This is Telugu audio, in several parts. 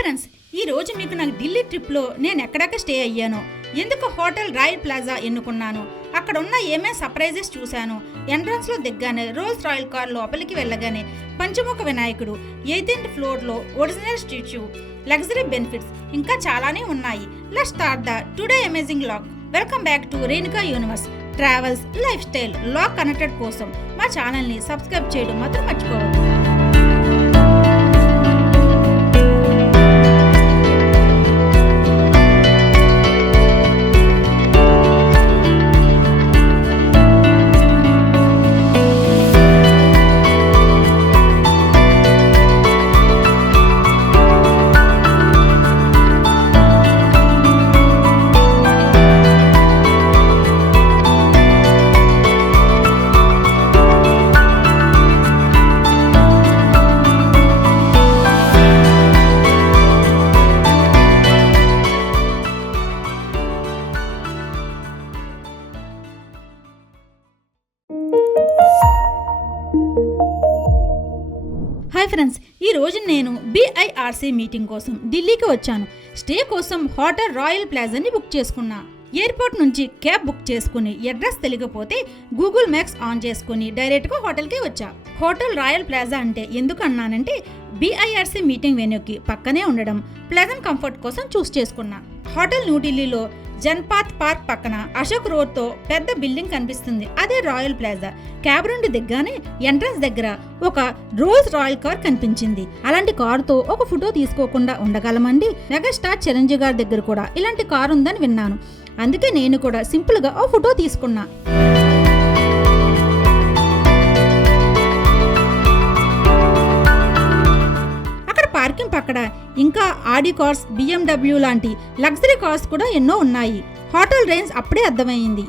ఫ్రెండ్స్, ఈ రోజు మీకు నాకు ఢిల్లీ ట్రిప్లో నేను ఎక్కడెక్కడ స్టే అయ్యానో, ఎందుకు హోటల్ రాయల్ ప్లాజా ఎన్నుకున్నాను, అక్కడ ఉన్న ఏమేం సర్ప్రైజెస్ చూశాను, ఎంట్రన్స్లో దిగ్గానే రోల్స్ రాయల్ కార్ లోపలికి వెళ్ళగానే పంచముఖ వినాయకుడు, 18th ఫ్లోర్లో ఒరిజినల్ స్టాచ్యూ, లగ్జరీ బెనిఫిట్స్, ఇంకా చాలానే ఉన్నాయి. Let's start the today amazing vlog. Welcome back to Renuka universe travels lifestyle vlog connected కోసం మా ఛానల్ని సబ్స్క్రైబ్ చేయడం మాత్రం మర్చిపోవద్దు. హాయ్ ఫ్రెండ్స్, ఈ రోజు నేను BIRC మీటింగ్ కోసం ఢిల్లీకి వచ్చాను. స్టే కోసం హోటల్ రాయల్ ప్లాజాని బుక్ చేసుకున్నా. ఎయిర్పోర్ట్ నుంచి క్యాబ్ బుక్ చేసుకుని అడ్రస్ తెలియకపోతే గూగుల్ మ్యాప్స్ ఆన్ చేసుకుని డైరెక్ట్గా హోటల్కి వచ్చా. హోటల్ రాయల్ ప్లాజా అంటే ఎందుకు అన్నానంటే BIRC మీటింగ్ వెన్యూకి పక్కనే ఉండడం, ప్లెజెంట్ కంఫర్ట్ కోసం చూస్ చేసుకున్నా. హోటల్ న్యూఢిల్లీలో జన్పాత్ పార్క్ పక్కన అశోక్ రోడ్ తో పెద్ద బిల్డింగ్ కనిపిస్తుంది. అదే రాయల్ ప్లాజా. క్యాబ్ నుండి దిగ్గానే ఎంట్రన్స్ దగ్గర ఒక రోల్స్ రాయల్ కార్ కనిపించింది. అలాంటి కార్ తో ఒక ఫోటో తీసుకోకుండా ఉండగలమండి? మెగాస్టార్ చిరంజీవి గారి దగ్గర కూడా ఇలాంటి కార్ ఉందని విన్నాను. అందుకే నేను కూడా సింపుల్ గా ఓ ఫోటో తీసుకున్నా. పార్కింగ్ పక్కన ఇంకా ఆడి కార్స్, BMW లాంటి లగ్జరీ కార్స్ కూడా ఎన్నో ఉన్నాయి. హోటల్ రేంజ్ అప్పుడే అర్థమైంది.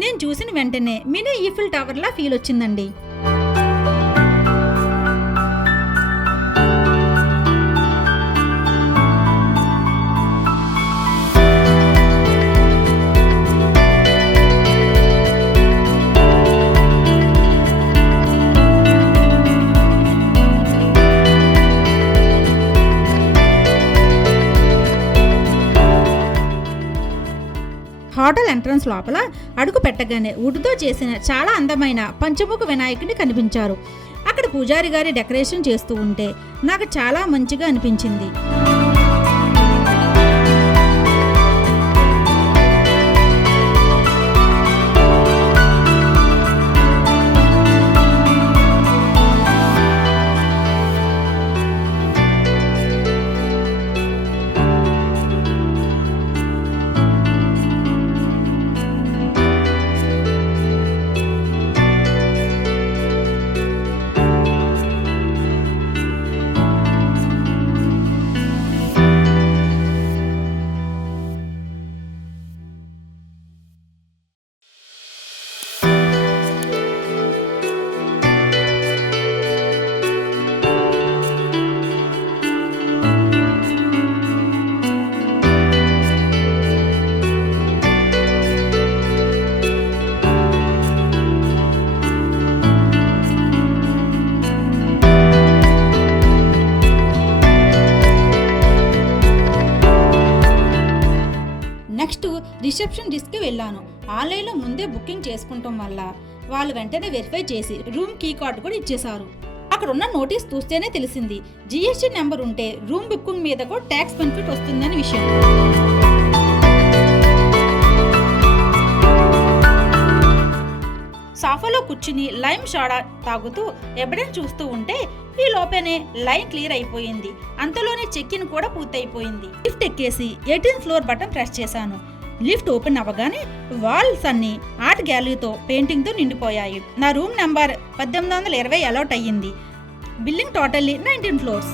నేను చూసిన వెంటనే మినీ ఈఫిల్ టవర్ లా ఫీల్ వచ్చిందండి. హోటల్ ఎంట్రన్స్ లోపల అడుగు పెట్టగానే వుడ్తో చేసిన చాలా అందమైన పంచముఖ వినాయకుడిని కనిపించారు. అక్కడ పూజారి గారి డెకరేషన్ చేస్తూ ఉంటే నాకు చాలా మంచిగా అనిపించింది. నెక్స్ట్ రిసెప్షన్ డెస్క్కి వెళ్ళాను. ఆన్లైన్లో ముందే బుకింగ్ చేసుకుంటాం వల్ల వాళ్ళు వెంటనే వెరిఫై చేసి రూమ్ కీ కార్డు కూడా ఇచ్చేశారు. అక్కడ ఉన్న నోటీస్ చూస్తేనే తెలిసింది GST నెంబర్ ఉంటే రూమ్ బుకింగ్ మీద కూడా ట్యాక్స్ బెనిఫిట్ వస్తుందని విషయం. సాఫాలో కూర్చుని లైమ్ సోడా తాగుతూ ఎవిడెన్స్ చూస్తూ ఉంటే ఈ లోపేనే లైన్ క్లియర్ అయిపోయింది. అంతలోనే చెక్ ఇన్ కూడా పూర్తయిపోయింది. లిఫ్ట్ ఎక్కేసి 18th ఫ్లోర్ బటన్ ప్రెస్ చేశాను. లిఫ్ట్ ఓపెన్ అవ్వగానే వాల్స్ అన్ని ఆర్ట్ గ్యాలరీతో పెయింటింగ్తో నిండిపోయాయి. నా రూమ్ నెంబర్ 1820 అలాట్ అయ్యింది. Building totally 19 floors.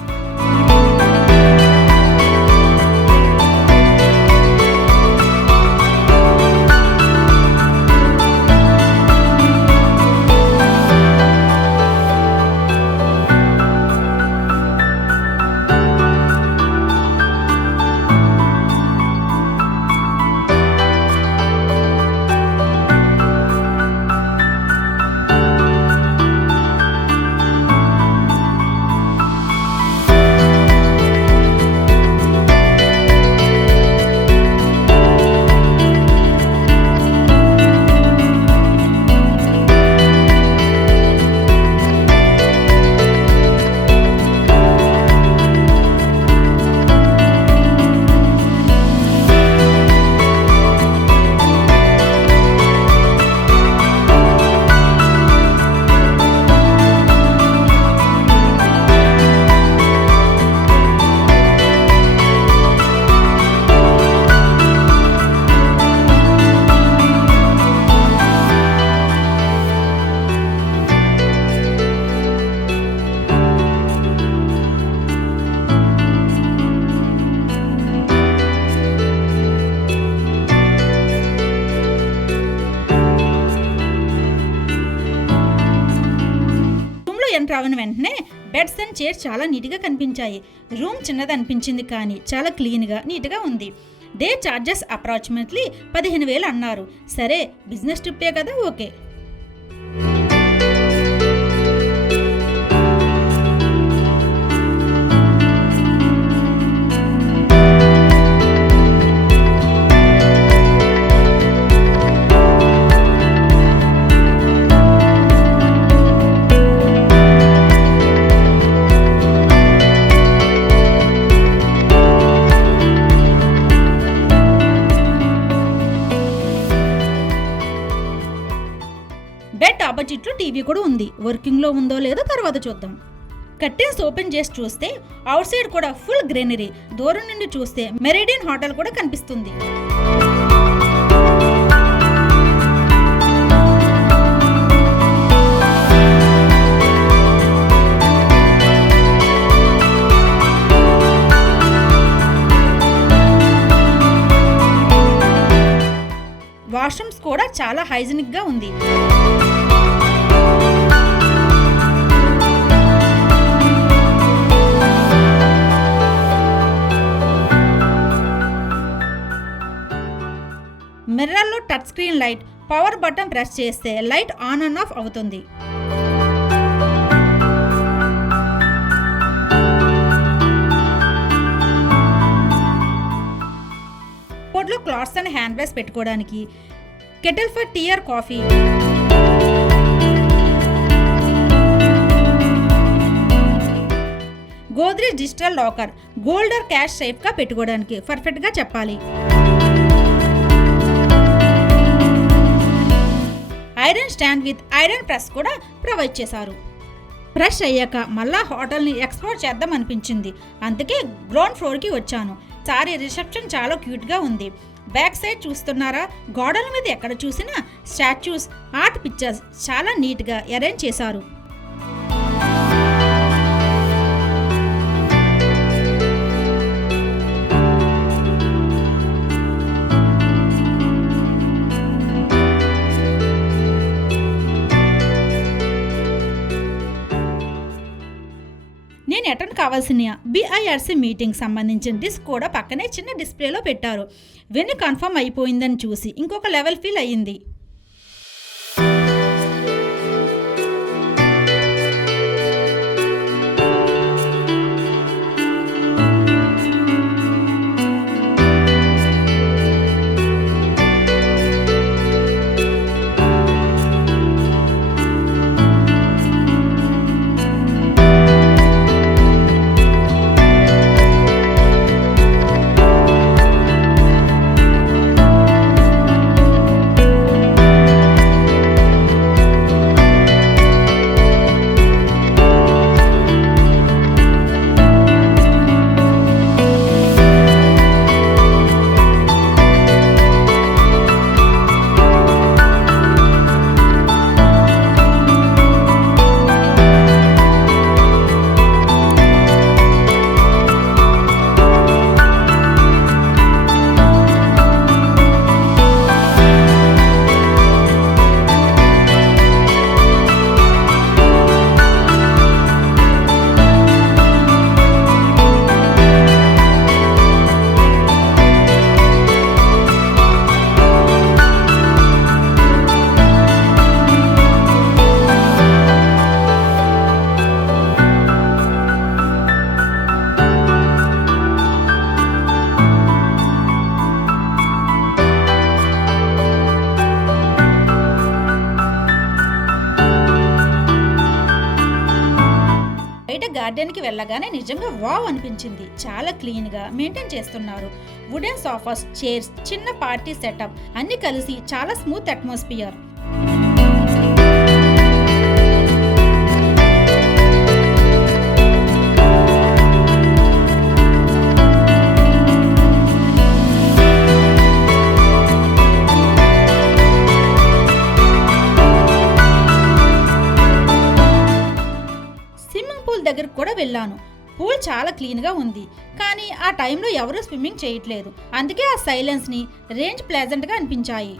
రావణ వెంటనే బెడ్స్ అండ్ చైర్స్ చాలా నీట్గా కనిపించాయి. రూమ్ చిన్నది అనిపించింది కానీ చాలా క్లీన్గా నీట్గా ఉంది. డే చార్జెస్ అప్రాక్సిమేట్లీ 15,000 అన్నారు. సరే బిజినెస్ ట్రిప్పే కదా, ఓకే. బెడ్ ఆపోజిట్లో టీవీ కూడా ఉంది. వర్కింగ్లో ఉందో లేదో తర్వాత చూద్దాం. కర్టెన్స్ ఓపెన్ చేసి చూస్తే అవుట్ సైడ్ కూడా ఫుల్ గ్రీనరీ. దూరం నుండి చూస్తే మెరిడియన్ హోటల్ కూడా కనిపిస్తుంది. వాష్రూమ్స్ కూడా చాలా హైజీనిక్గా ఉంది. మిర్రర్లో touch screen light, power button press చేస్తే లైట్ ఆన్ అండ్ ఆఫ్ అవుతుంది. కోట్లో క్లాత్స్ అండ్ హ్యాండ్ బ్యాగ్స్ పెట్టుకోవడానికి, kettle for tea or coffee, Godrej digital locker, gold or cash సేఫ్గా పెట్టుకోవడానికి పర్ఫెక్ట్గా చెప్పాలి. Iron stand with iron press కూడా ప్రొవైడ్ చేశారు. ఫ్రెష్ అయ్యాక మళ్ళా హోటల్ని ఎక్స్ప్లోర్ చేద్దాం అనిపించింది. అందుకే గ్రౌండ్ ఫ్లోర్కి వచ్చాను. సారీ రిసెప్షన్ చాలా క్యూట్గా ఉంది. బ్యాక్ సైడ్ చూస్తున్నారా, గోడల మీద ఎక్కడ చూసినా స్టాచ్యూస్, ఆర్ట్ పిక్చర్స్ చాలా నీట్గా అరేంజ్ చేశారు. నేను అటెండ్ కావాల్సిన BIRC మీటింగ్ సంబంధించిన డిస్క్ కూడా పక్కనే చిన్న డిస్ప్లేలో పెట్టారు. వెన్ను కన్ఫర్మ్ అయిపోయిందని చూసి ఇంకొక లెవెల్ ఫీల్ అయ్యింది. గార్డెన్కి వెళ్ళగానే నిజంగా వావ్ అనిపించింది. చాలా క్లీన్గా మెయింటైన్ చేస్తున్నారు. వుడెన్ సోఫాస్, చైర్స్, చిన్న పార్టీ సెటప్ అన్ని కలిసి చాలా స్మూత్ అట్మాస్ఫియర్. దగ్గర కూడా వెళ్ళాను. పూల్ చాలా క్లీన్గా ఉంది, కానీ ఆ టైంలో ఎవరూ స్విమ్మింగ్ చేయట్లేదు. అందుకే ఆ సైలెన్స్ని రేంజ్ ప్లెజెంట్గా అనిపించాయి.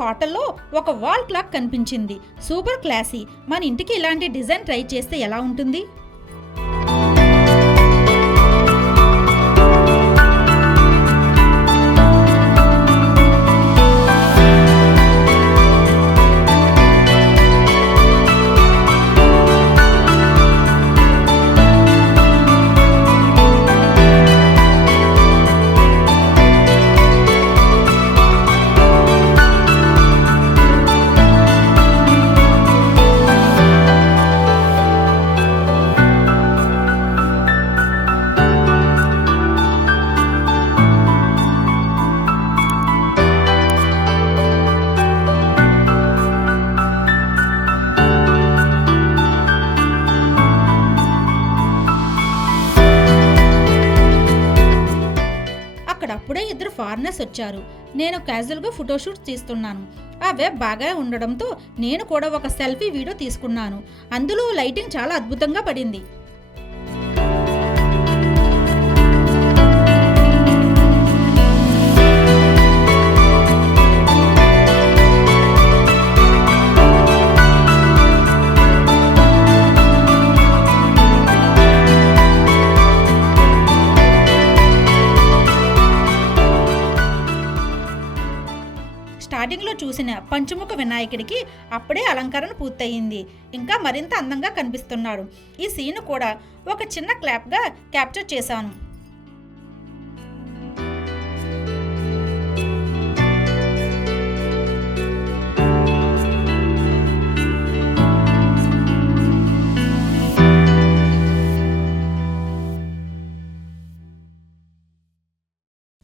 హోటల్లో ఒక వాల్ క్లాక్ కనిపించింది. Super classy. మన ఇంటికి ఇలాంటి డిజైన్ ట్రై చేస్తే ఎలా ఉంటుంది? అప్పుడే ఇద్దరు ఫారినర్స్ వచ్చారు. నేను క్యాజువల్గా ఫోటోషూట్స్ తీస్తున్నాను. ఆ వెబ్ బాగా ఉండడంతో నేను కూడా ఒక సెల్ఫీ వీడియో తీసుకున్నాను. అందులో లైటింగ్ చాలా అద్భుతంగా పడింది. స్టార్టింగ్లో చూసిన పంచముఖ వినాయకుడికి అప్పుడే అలంకరణ పూర్తయింది. ఇంకా మరింత అందంగా కనిపిస్తున్నాడు. ఈ సీన్ కూడా ఒక చిన్న క్లాప్గా క్యాప్చర్ చేశాను.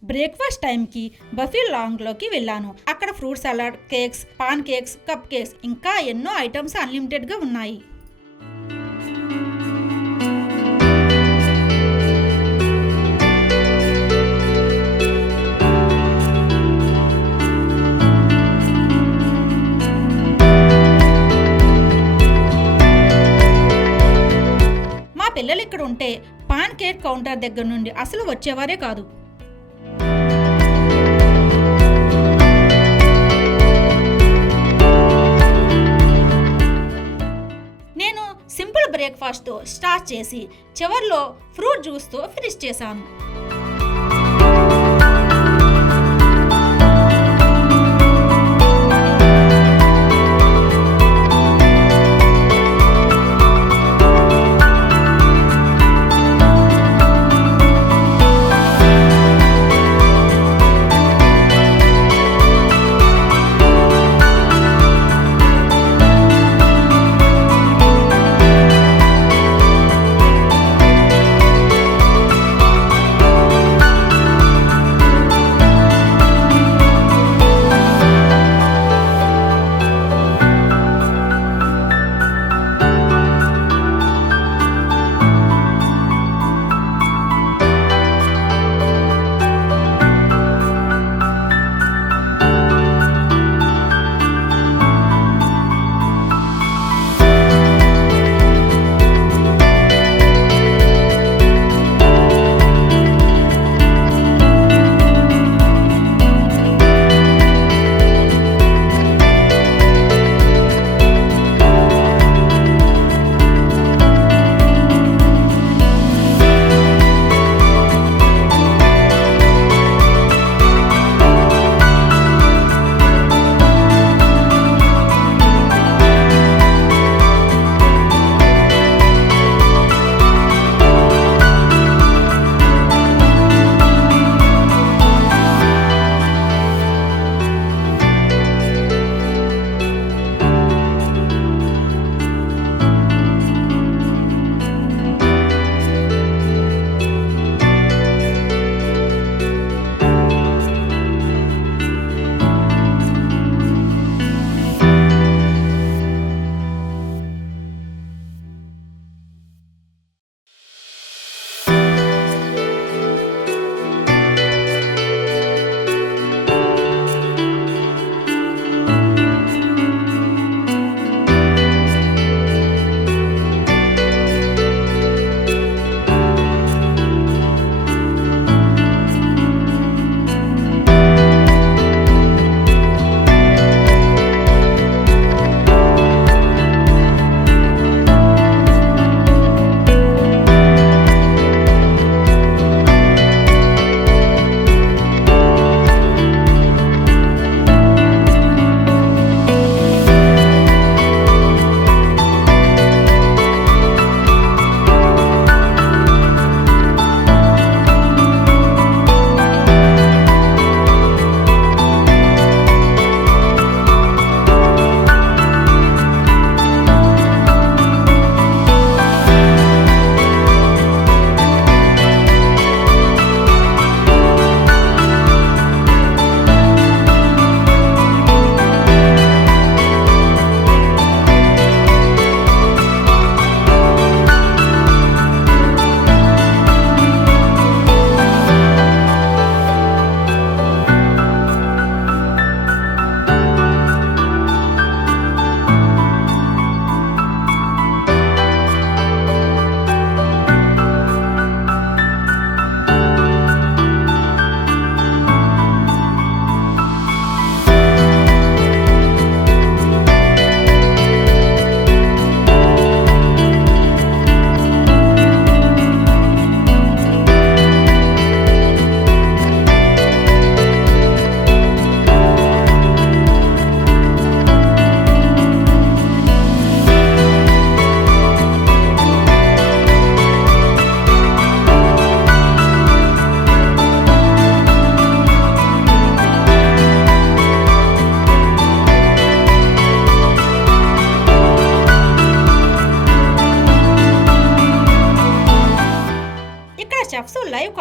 బ్రేక్ఫాస్ట్ టైంకి బఫీ లాంగ్లోకి వెళ్ళాను. అక్కడ fruit salad, cakes, pan cakes, cup cakes ఇంకా ఎన్నో ఐటమ్స్ అన్లిమిటెడ్గా ఉన్నాయి. మా పిల్లలు ఇక్కడ ఉంటే పాన్ కేక్ కౌంటర్ దగ్గర నుండి అసలు వచ్చేవారే కాదు. సింపుల్ బ్రేక్ఫాస్ట్తో స్టార్ట్ చేసి చివర్లో ఫ్రూట్ జ్యూస్తో ఫినిష్ చేశాను.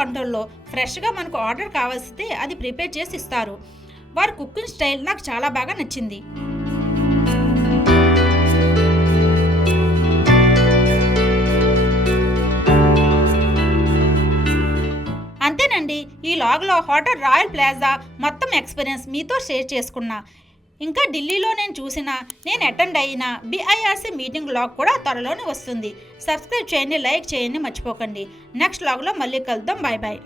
కౌంటర్లో ఫ్రెష్గా మనకు ఆర్డర్ కావాల్సితే అది ప్రిపేర్ చేసి ఇస్తారు. వారి కుకింగ్ స్టైల్ నాకు చాలా బాగా నచ్చింది. అంతేనండి, ఈ లాగ్లో హోటల్ రాయల్ ప్లాజా మొత్తం ఎక్స్పీరియన్స్ మీతో షేర్ చేసుకున్నా. ఇంకా ఢిల్లీలో నేను అటెండ్ అయిన BIRC మీటింగ్ లాగ్ కూడా త్వరలోనే వస్తుంది. సబ్స్క్రైబ్ చేయండి, లైక్ చేయండి మర్చిపోకండి. నెక్స్ట్ లాగ్లో మళ్ళీ కలుద్దాం. Bye bye.